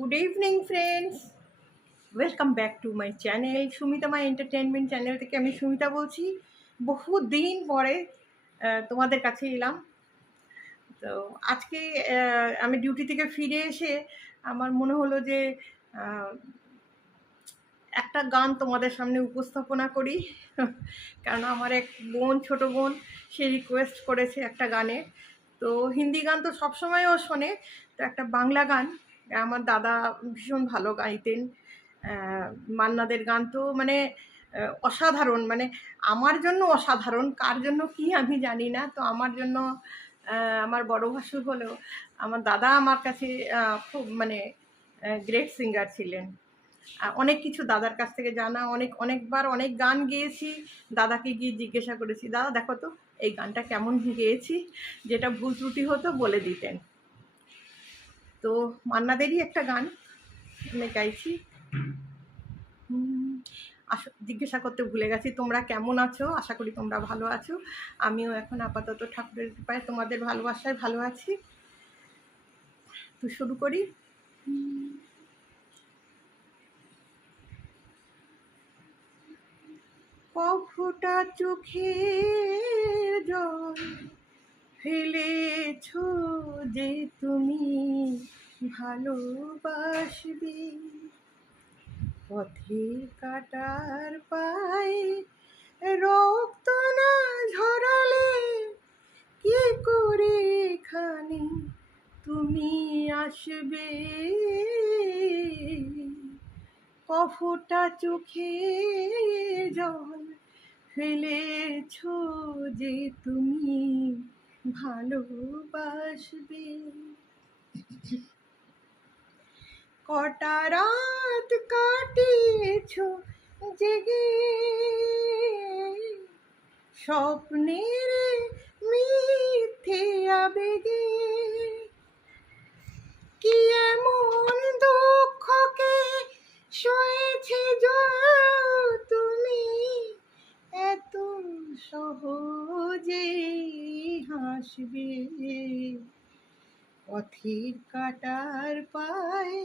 Good evening friends, welcome back to my channel Sumita my entertainment channel থেকে। আমি সুমিতা বলছি। বহু দিন পরে তোমাদের কাছে এলাম। তো আজকে আমি ডিউটি থেকে ফিরে এসে আমার মনে হলো যে আহ, একটা গান তোমাদের সামনে উপস্থাপনা করি। কারণ আমার এক বোন, ছোট বোন, সে রিকোয়েস্ট করেছে একটা গানে। তো হিন্দি গান তো সবসময় ও শোনে, তো একটা বাংলা গান। আমার দাদা ভীষণ ভালো গাইতেন। মান্নাদের গান তো মানে অসাধারণ, মানে আমার জন্য অসাধারণ, কার জন্য কি আমি জানি না। তো আমার জন্য আমার বড় ভাসুর হলেও আমার দাদা আমার কাছে খুব মানে গ্রেট সিঙ্গার ছিলেন। অনেক কিছু দাদার কাছ থেকে জানা, অনেকবার অনেক গান গেয়েছি। দাদাকে গিয়ে জিজ্ঞাসা করেছি, দাদা দেখো তো এই গানটা কেমন গেয়েছি, যেটা ভুল ত্রুটি হতো বলে দিতেন। তো মান্নাদেরই একটা গান আমি গাইছি। জিজ্ঞাসা করতে ভুলে গেছি, তোমরা কেমন আছো? আশা করি তোমরা ভালো আছো। আমিও এখন আপাতত ঠাকুরের কৃপায় তোমাদের ভালোবাসায় ভালো আছি। তো শুরু করি। কফোটা চোখের জল ফেলেছ যে তুমি ভালোবাসবে, পথে কাটার পায়ে রক্ত না ঝরালে কি করে এখানে তুমি আসবে। কফোটা চোখে জল ফেলেছ যে তুমি ভালোবাসবে, কটা রাত কাটিয়েছ জেগে স্বপ্নের মিথ্যে আবেগে, কি এমন দুঃখকে সয়েছে তুমি এত সহজে হাসবে, পথের কাটার পায়ে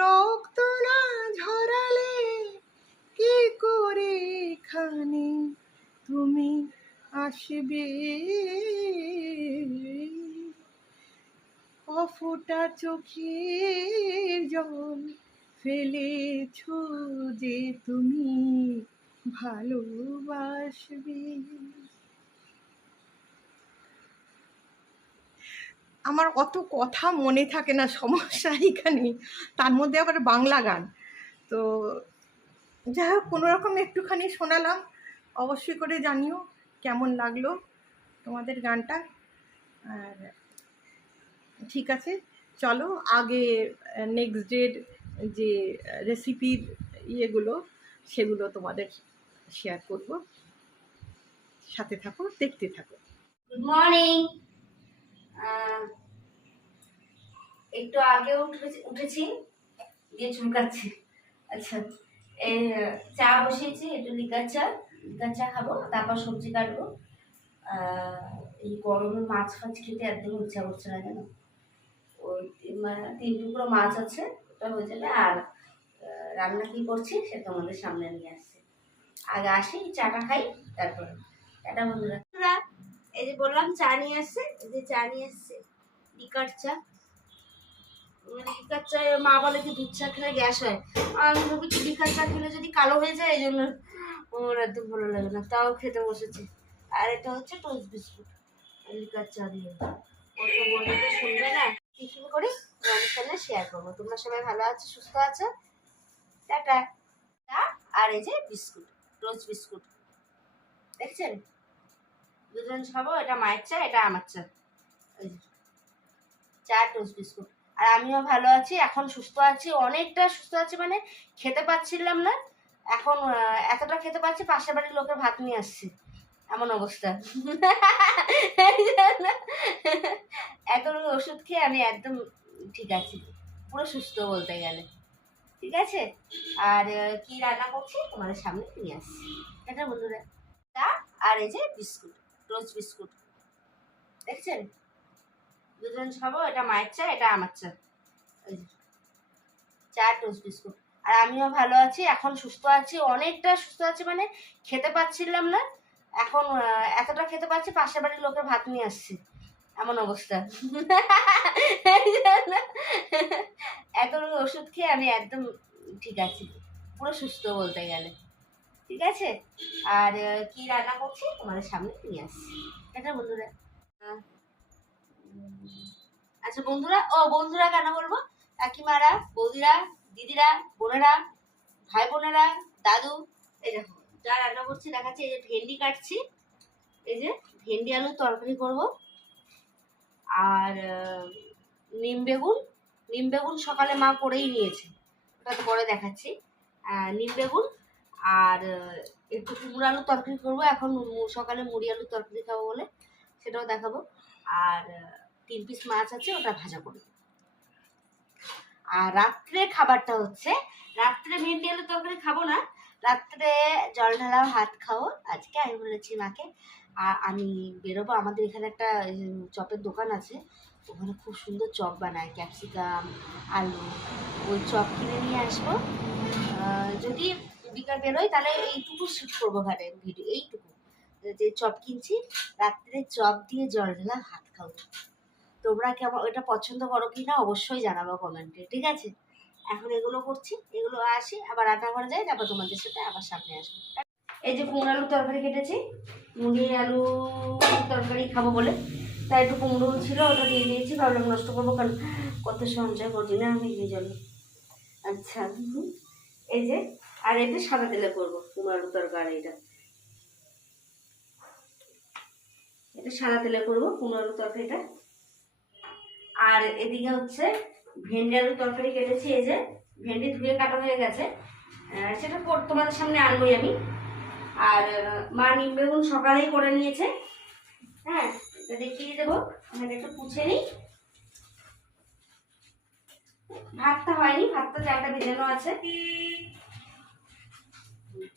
রক্ত না ঝরালে কি করে এখানে তুমি আসবে। কফোটা চোখের জল ফেলেছ যে তুমি ভালোবাসবে। আমার অত কথা মনে থাকে না, সমস্যা এখানে। তার মধ্যে আবার বাংলা গান। তো যাই হোক, কোনো রকম একটুখানি শোনালাম। অবশ্যই করে জানিও কেমন লাগলো তোমাদের গানটা। আর ঠিক আছে, চলো আগে নেক্সট ডের যে রেসিপির ইয়েগুলো সেগুলো তোমাদের শেয়ার করব। সাথে থাকো, দেখতে থাকো। Good morning. একটু আগে উঠেছি, দিয়ে চুলকাচ্ছি। আচ্ছা, এই চা বসিয়েছি, একটু লিকার চা খাবো, তারপর সবজি কাটবো। এই গরমে মাছ ফাছ খেতে একদম ইচ্ছা করছে না, জানো। ওই 3 টুকরো মাছ আছে, ওটা হয়ে যাবে। আর রান্না কি করছি সে তোমাদের সামনে নিয়ে আসছি। আগে আসি, চাটা খাই, তারপরে এটা বন্ধুরা। এই যে বললাম চা নিয়ে আসছে, এই যে চা নিয়ে আসছে, লিকার চা। মানে লিকার চা মা বলে কি দুধ চা খেলে গ্যাস হয়। আমি ভাবি কি লিকার চা খেলে যদি কালো হয়ে যায়, এই জন্য ওর একদম ভালো লাগে না, তাও খেতে বসেছি। আর এটা হচ্ছে টোস্ট বিস্কুট লিকার চা দিয়ে। ও তো বললে তো শুনবে না। টিফিন করি, তোমাদের সামনে শেয়ার করবো। তোমরা সবাই ভালো আছো, সুস্থ আছো। টাটা। আর এই যে বিস্কুট, টোস্ট বিস্কুট দেখছেন, দুজন খাবো। এটা মায়ের চা, এটা আমার চা। চা টোস্ট বিস্কুট। আর আমিও ভালো আছি, এখন সুস্থ আছি, অনেকটা সুস্থ আছি। মানে খেতে পাচ্ছিলাম না, এখন এতটা খেতে পাচ্ছি, পাশের বাড়ির লোকের ভাত নিয়ে আসছে, এমন অবস্থা। এত ওষুধ খেয়ে আমি একদম ঠিক আছি, পুরো সুস্থ বলতে গেলে। ঠিক আছে। আর কি রান্না করছি তোমাদের সামনে নিয়ে আসছি। এটা বন্ধুরা চা আর এই যে বিস্কুট, টোস্ট বিস্কুট দেখছেন, দুজন খাবো। এটা মায়ের চা, এটা আমার চা। চা টোস্ট বিস্কুট। আর আমিও ভালো আছি, এখন সুস্থ আছি, অনেকটা সুস্থ আছি, মানে খেতে পাচ্ছিলাম না, এখন এতটা খেতে পাচ্ছি পাশের বাড়ির লোকের ভাত নিয়ে আসছে, এমন অবস্থা। এত ওষুধ খেয়ে আমি একদম ঠিক আছি, পুরো সুস্থ বলতে গেলে। ঠিক আছে, আর কি রান্না করছি তোমাদের সামনে নিয়ে আসছি। এটা বন্ধুরা, আচ্ছা বন্ধুরা, বন্ধুরা কেন বলবো, কাকিমারা, বৌদিরা, দিদিরা, বোনেরা, ভাই বোনেরা, দাদু, এই দেখো যা রান্না করছি দেখাচ্ছি। এই যে ভেন্ডি কাটছি, এই যে ভেন্ডি আলুর তরকারি করব, আর নিম বেগুন সকালে মা করেই নিয়েছে, ওটা তো পরে দেখাচ্ছি। নিম বেগুন আর একটু কুমড়ো আলুর তরকারি করবো, এখন সকালে মুড়ি আলুর তরকারি খাবো বলে, সেটাও দেখাবো। আর 3 পিস মাছ আছে, ওটা ভাজা করবো। আর রাত্রে খাবারটা হচ্ছে, রাত্রে ভেন্ডি আলুর তরকারি খাবো না, রাত্রে জল ঢালা ভাত খাবো আজকে। আমি বলেছি মাকে, আর আমি বেরোবো, আমাদের এখানে একটা চপের দোকান আছে, ওখানে খুব সুন্দর চপ বানায়, ক্যাপসিকাম, আলু, ওই চপ কিনে নিয়ে আসবো। যদি বিকাল বেরোই তাহলে এইটুকু শ্যুট করবো ঘরে ভিডিও, এইটুকু যে চপ কিনছি, রাত্রে চপ দিয়ে জল ঢালা ভাত খাবো। তোমরা কেমন ওইটা পছন্দ করো কি না অবশ্যই জানাবো কমেন্টে, ঠিক আছে? এখন এগুলো করছি, এগুলো আসি, আবার রান্না করে যাই, তারপর তোমাদের সাথে আবার সামনে আসবো। এই যে কুমড়ো আলুর তরকারি কেটেছি, মুড়ি আলু তরকারি খাবো বলে, তাই একটু কুমড়ো ছিল, ওটা দিয়ে দিয়েছি, ভাবলাম নষ্ট করবো, কারণ কত সঞ্চয় করছি না আমি এই জন্য। আচ্ছা, এই যে, আর এটা সাদা তেলে করবো কুমড়ো আলুর তরকারি, এটা সাদা তেলে করবো কুমড়ো আলুর তরকারিটা। আর এদিকে হচ্ছে ভেন্ডি আলুর তরকারি কেটেছি, এই যে ভেন্ডি ধুয়ে কাটা হয়ে গেছে, সেটা তোমাদের সামনে আনবোই আমি। আর মা নিম বেগুন সকালেই করে নিয়েছে, হ্যাঁ, এটা দেখিয়ে দেবো। এখানে একটু পুছে নিই, ভাতটা হয়নি, ভাতটা চালটা ভেজানো আছে।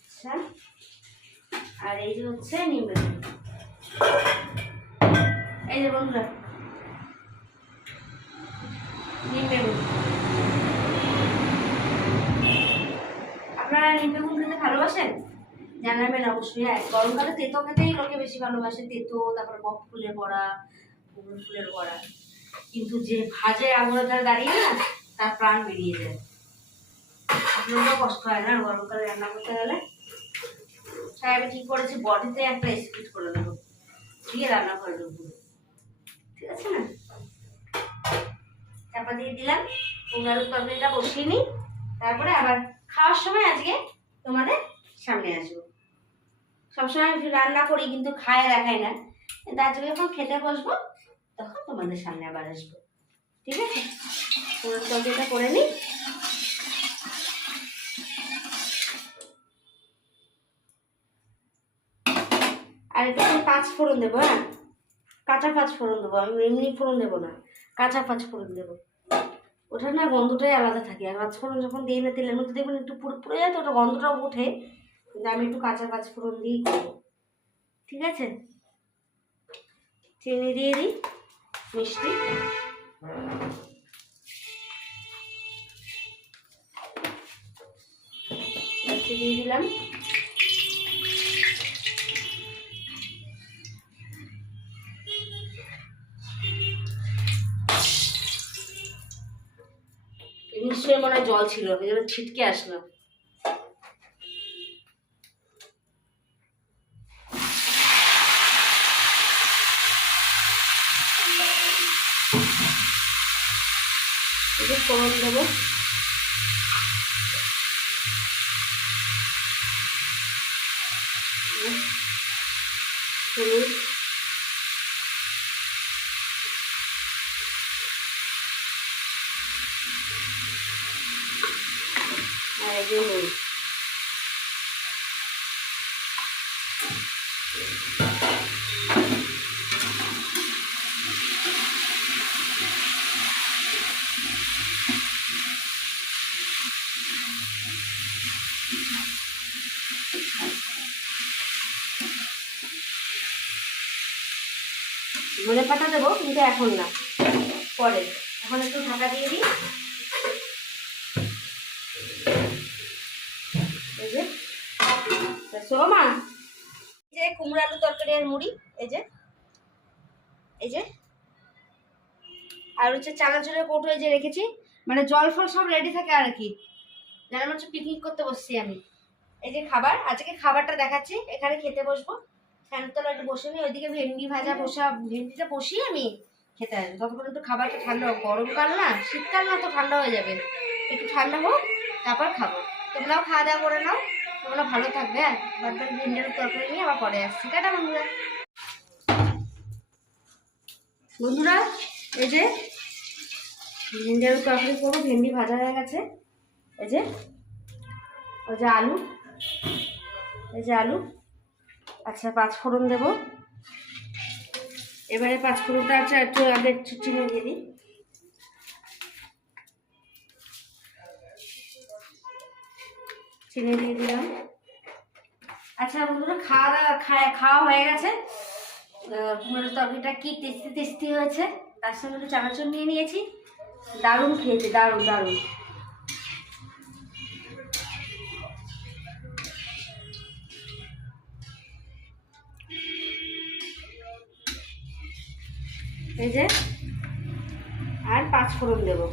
আচ্ছা, আর এই যে হচ্ছে নিম বেগুন, এই যে বন্ধুরা নিম বেগুন। আপনারা নিম বেগুন খেতে ভালোবাসেন? জানাবেন অবশ্যই। হ্যাঁ, গরমকালে তেতো খেতেই লোকে বেশি ভালোবাসে, তেতো, তারপরে বক ফুলের বড়া, কুমড়ো ফুলের বড়া, কিন্তু যে ভাজে আগুনের ধারে দাঁড়িয়ে না, তার প্রাণ বেরিয়ে যায়। আপনাদেরও কষ্ট হয় না গরমকালে রান্না করতে গেলে? তাই আমি ঠিক করেছি বডিতে একটা স্পিড করে দেবো, দিয়ে রান্না করে দেবো, ঠিক আছে না? চাপা দিয়ে দিলাম, কুমড়ো আলুর তরকারিটা বসিয়ে নিই, তারপরে আবার খাওয়ার সময় আজকে তোমাদের সামনে আসবো। সবসময় রান্না করি কিন্তু খায় দেখাই না, কিন্তু আজকে যখন খেতে বসবো তখন তোমাদের সামনে আবার আসবো, ঠিক আছে? পুরো তরকারিটা করে নিই। আর একটু 5 ফোড়ন দেবো, হ্যাঁ, কাঁচা 5 ফোড়ন দেবো, আমি এমনি ফোড়ন দেবো না, কাঁচা 5 ফোড়ন দেবো, ওটার না গন্ধটাই আলাদা থাকে। আর 5 ফোড়ন যখন দিই না তেলের মধ্যে দেখবেন একটু পুরো পুড়ে যায়, তো ওটা গন্ধটাও ওঠে, কিন্তু আমি একটু কাঁচা 5 ফোড়ন দিয়েই করবো, ঠিক আছে? চিনি দিয়ে দিই, মিষ্টি, দিয়ে দিলাম। নিশ্চয়ই মনে হয় জল ছিল, ওই জন্য ছিটকে আসলো। ফোড়ন দেবো, হলুদ, আর এই যে নুন। ধনে পাতা দেবো কিন্তু এখন না, পরে। এখন একটু ঢাকা দিয়ে দিই, এর মুড়ি, এই যে আর হচ্ছে চানাচুরের কৌটো এই যে রেখেছি, মানে জল ফল সব রেডি থাকে আর কি, যেন হচ্ছে পিকনিক করতে বসছি আমি। এই যে খাবার, আজকে খাবারটা দেখাচ্ছি, এখানে খেতে বসবো, ফ্যানের তলায় একটু বসে নিই, ওইদিকে ভেন্ডি ভাজা ভেন্ডিটা বসিয়ে আমি খেতে আসবো, ততক্ষণ একটু খাবারটা ঠান্ডা হোক, গরমকাল না, শীতকাল না তো ঠান্ডা হয়ে যাবে, একটু ঠান্ডা হোক তারপর খাবো। তোমরাও খাওয়া দাওয়া করে নাও, তোমরা ভালো থাকবে। হ্যাঁ, বাদ ভেন্ডির তরকারি নিয়ে আবার পরে আসছি। টাটা বন্ধুরা। বন্ধুরা এই যে ভেন্ডি আলু তরকারি করবো, ভেন্ডি ভাজা হয়ে গেছে, এই যে ওই যে আলু, এই যে আলু। আচ্ছা, 5 ফোড়ন দেবো এবারে। 5 ফোড়নটা আচ্ছা একটু আগে চিনি দিয়ে দিই। চিনি দিয়ে দিলাম। আচ্ছা বন্ধুরা, খাওয়া হয়ে গেছে। কুমড়োর তরকারিটা কি টেস্টি টেস্টি হয়েছে, তার সঙ্গে একটু চানাচুর নিয়ে নিয়েছি, দারুণ খেয়েছে, দারুণ দারুণ। এই যে আর 5 ফোড়ন দেবো,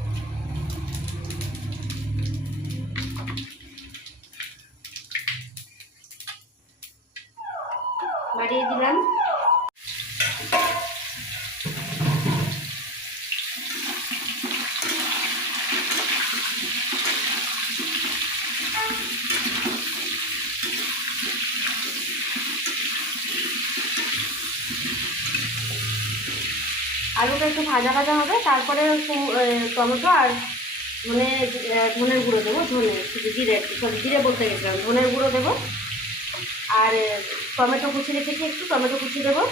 বাড়িয়ে দিলাম। আলুটা একটু ভাজা ভাজা হবে, তারপরে টমেটো আর ধনের গুঁড়ো দেবো, জিরে বলতে গেছিলাম, ধনের গুঁড়ো দেবো। আর টমেটো কুচি রেখেছি, একটু টমেটো কুচি দেবো।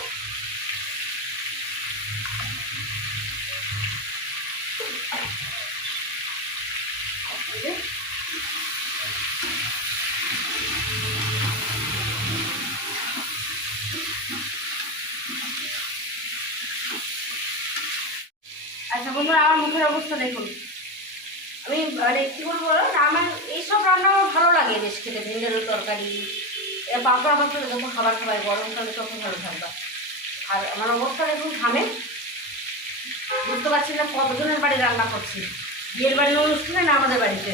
আচ্ছা বন্ধুরা, আমার মুখের অবস্থা দেখুন, আমি মানে কী বলবো বলো, আমার এইসব রান্না আমার ভালো লাগে বেশ খেতে, ভেন্ডি আলুর তরকারি, পাপড় আমার চলে যখন খাবার খাবার গরমকালে তখন ভালো থাকবা। আর আমার অবস্থা দেখুন ঘামে, বুঝতে পারছি না কতজনের বাড়ি রান্না করছি, বিয়ের বাড়ির অনুষ্ঠানে না আমাদের বাড়িতে।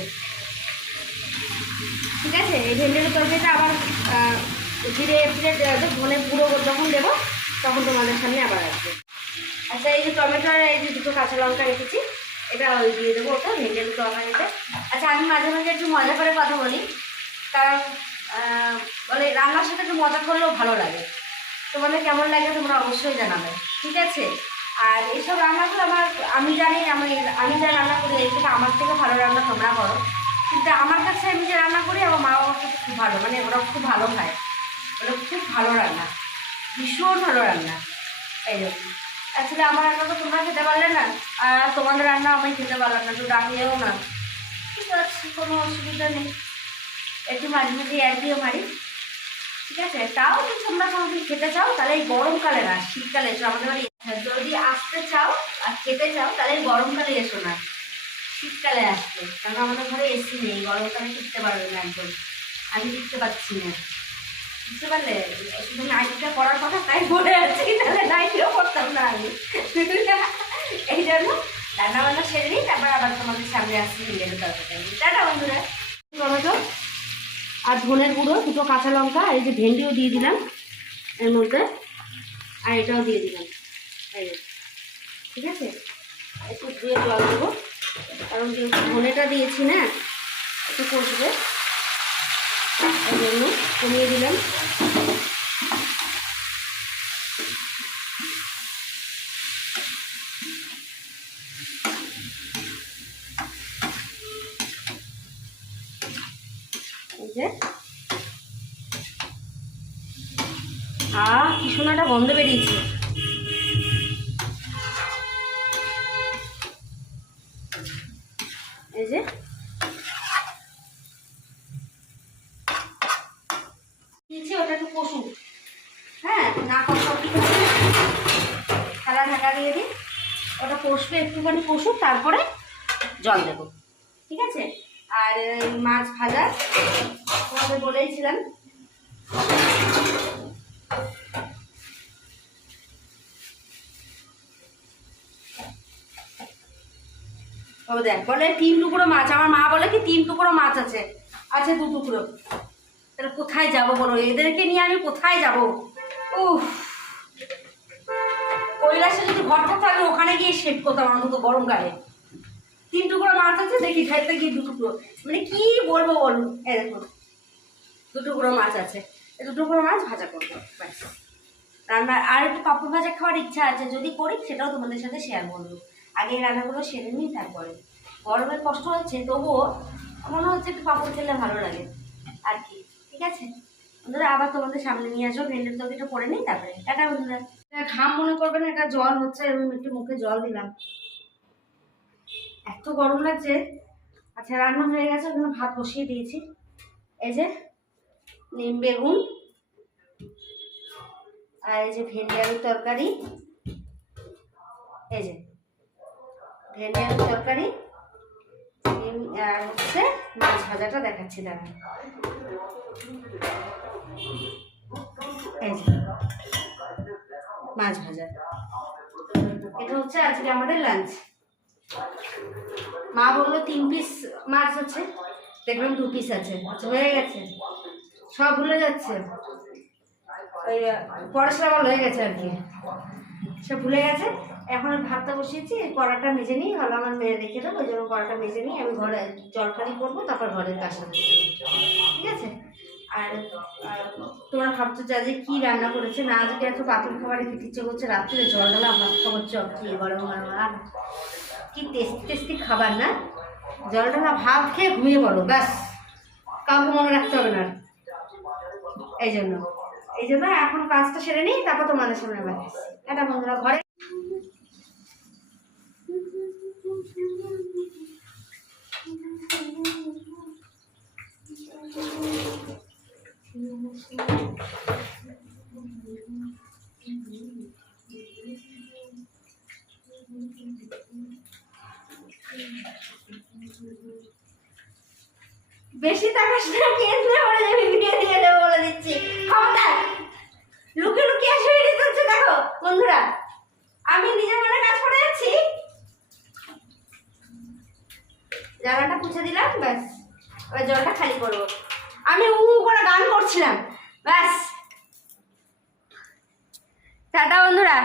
ঠিক আছে, এই ভেন্ডি আলুর তরকারিটা আবার জিরে ফিরে ধনে গুঁড়ো যখন দেবো তখন তোমাদের সামনে আবার আসবে। আচ্ছা, এই যে টমেটো আর এই যে 2টো কাঁচা লঙ্কা রেখেছি, এটা ওই দিয়ে দেবো ওটা ভেন্ডি আলুর তরকারিতে। আচ্ছা, আমি মাঝে মাঝে একটু মজা করে কথা বলি, কারণ বলে রান্নার সাথে একটু মজা করলেও ভালো লাগে। তোমাদের কেমন লাগে তোমরা অবশ্যই জানাবে, ঠিক আছে? আর এইসব রান্নাগুলো আমি জানি, আমি যা রান্না করি এই থেকে আমার থেকে ভালো রান্না তোমরা করো, কিন্তু আমার কাছে আমি যে রান্না করি আমার মা বাবার কাছে খুব ভালো, মানে ওরা খুব ভালো খায়, ওরা খুব ভালো রান্না, ভীষণ ভালো রান্না। এই জন্য আসলে আমার রান্না তো তোমরা খেতে পারলে না, আর তোমাদের রান্না আমি খেতে পারলাম না, তো ডাকলেও না, ঠিক আছে, কোনো অসুবিধা নেই, একটু মাঝে মাঝে আর কিও মারি, ঠিক আছে? তাও যদি তোমরা কোনোদিন খেতে চাও তাহলে এই গরমকালে না, শীতকালে এসো আমাদের বাড়ি। যদি আসতে চাও আর খেতে চাও তাহলে গরমকালে এসো না, শীতকালে আসবে, কারণ আমাদের ঘরে এসি নেই, গরমকালে টিকতে পারবে না একদম, আমি টিকতে পারছি না, বুঝতে পারলে? শুধু নাইটিটা করার কথা তাই বলে আছি, তাহলে নাইটিও করতাম না আমি। এই জন্য রান্নাবান্না সেরে নিই, তারপর আবার তোমাদের সামনে আসছি নিজের তরকারি। টাটা বন্ধুরা। টমেটো আর ধনের গুঁড়ো, 2টো কাঁচা লঙ্কা, এই যে ভেন্ডিও দিয়ে দিলাম এর মধ্যে, আর এটাও দিয়ে দিলাম, এই ঠিক আছে? একটু ধুয়ে জল দেবো, কারণ যেহেতু ধনেটা দিয়েছি না, একটু কষবে, এই জন্য কমিয়ে দিলাম। এই যে কি সোনাটা গন্ধ বেরিয়েছে। এই যে ওটা একটু কষুক, হ্যাঁ, না কষা থালা ঢাকা দিয়ে দিই, ওটা কষবে, একটুখানি কষুক, তারপরে জল দেবো, ঠিক আছে? আর মাছ ভাজা তোমাদের বলেইছিলাম, ও দেখ বলে 3 টুকরো মাছ, আমার মা বলে কি 3 টুকরো মাছ আছে, আছে 2 টুকরো। তাহলে কোথায় যাব বলো, এদেরকে নিয়ে আমি কোথায় যাব? উফ, কৈলাসে যদি ঘর থাকতো আমি ওখানে গিয়ে শেভ করতাম অন্তত গরমকালে। 3 টুকরো মাছ আছে, দেখি খাইতে গিয়ে 2 টুকরো, মানে কি বলবো বলুন। এই দেখো 2 টুকরো মাছ আছে, এই 2 টুকরো মাছ ভাজা করবো ব্যাস। রান্না আর একটু পাপড় ভাজা খাওয়ার ইচ্ছা আছে, যদি করি সেটাও তোমাদের সাথে শেয়ার করবো। আগে এই রান্নাগুলো সেরে নিই, তারপরে। গরমে কষ্ট হচ্ছে, তবুও মনে হচ্ছে একটু পাপড় খেলে ভালো লাগে আর কি। ঠিক আছে বন্ধুরা, আবার তোমাদের সামনে নিয়ে আসবো। ভেন্ডের তরকারিটা করে নিই, তারপরে টাটা বন্ধুরা। ঘাম মনে করবেন, এটা জল হচ্ছে, আমি একটু মুখে জল দিলাম, এত গরম লাগছে। আচ্ছা রান্না হয়ে গেছে, ওখানে ভাত বসিয়ে দিয়েছি। এই যে নিম বেগুন, আর এই যে ভেন্ডি আলুর তরকারি, এই যে ভেন্ডি আলুর তরকারি, আর হচ্ছে মাছ ভাজাটা দেখাচ্ছি দাঁড়া। এই যে মাছ ভাজা, এটা হচ্ছে আজকে আমাদের লাঞ্চ। মা বললো 3 পিস মাছ আছে, দেখলাম 2 পিস আছে। আচ্ছা হয়ে গেছে, সব ভুলে যাচ্ছে, ওই পড়াশোনা বল হয়ে গেছে আর কি, সব ভুলে গেছে। এখন ভাতটা বসিয়েছি, কড়াটা মেজে নিই, ভালো আমার মেয়ে রেখে দেবো, ওই জন্য কড়াটা মেজে নিই, আমি ঘরে জলখালি করবো, তারপর ঘরের কাজ সারবো। ঠিক আছে। আর তোমরা ভাবছো যে আজকে কী রান্না করেছে না, আজকে এত পাতল খাবারে খেতে ইচ্ছে করছে, রাত্রে জল ঢালা ভাত খাবার চপ কি গরম গরম, আর কি টেস্টি টেস্টি খাবার না, জল ঢালা ভাত খেয়ে ঘুমিয়ে পড়ো ব্যাস, কাউকে মনে রাখতে হবে না। এই জন্য এখন কাজটা সেরে নিই, তারপর তোমাদের সামনে আবার এটা বন্ধুরা ঘরে। বেশি তাকাস না, কেসলে পড়ে যাবে, ভিডিও দিয়ে দেবো বলে দিচ্ছি, খবরদার। লুকিয়ে লুকিয়ে এসে ভিডিও করছে দেখো বন্ধুরা, আমি নিজের মনে কাজ করে যাচ্ছি। জায়গাটা পুছে দিলাম ব্যাস, এবার জলটা খালি করবো। আমি করে গান করছিলাম ব্যাস। টাটা বন্ধুরা।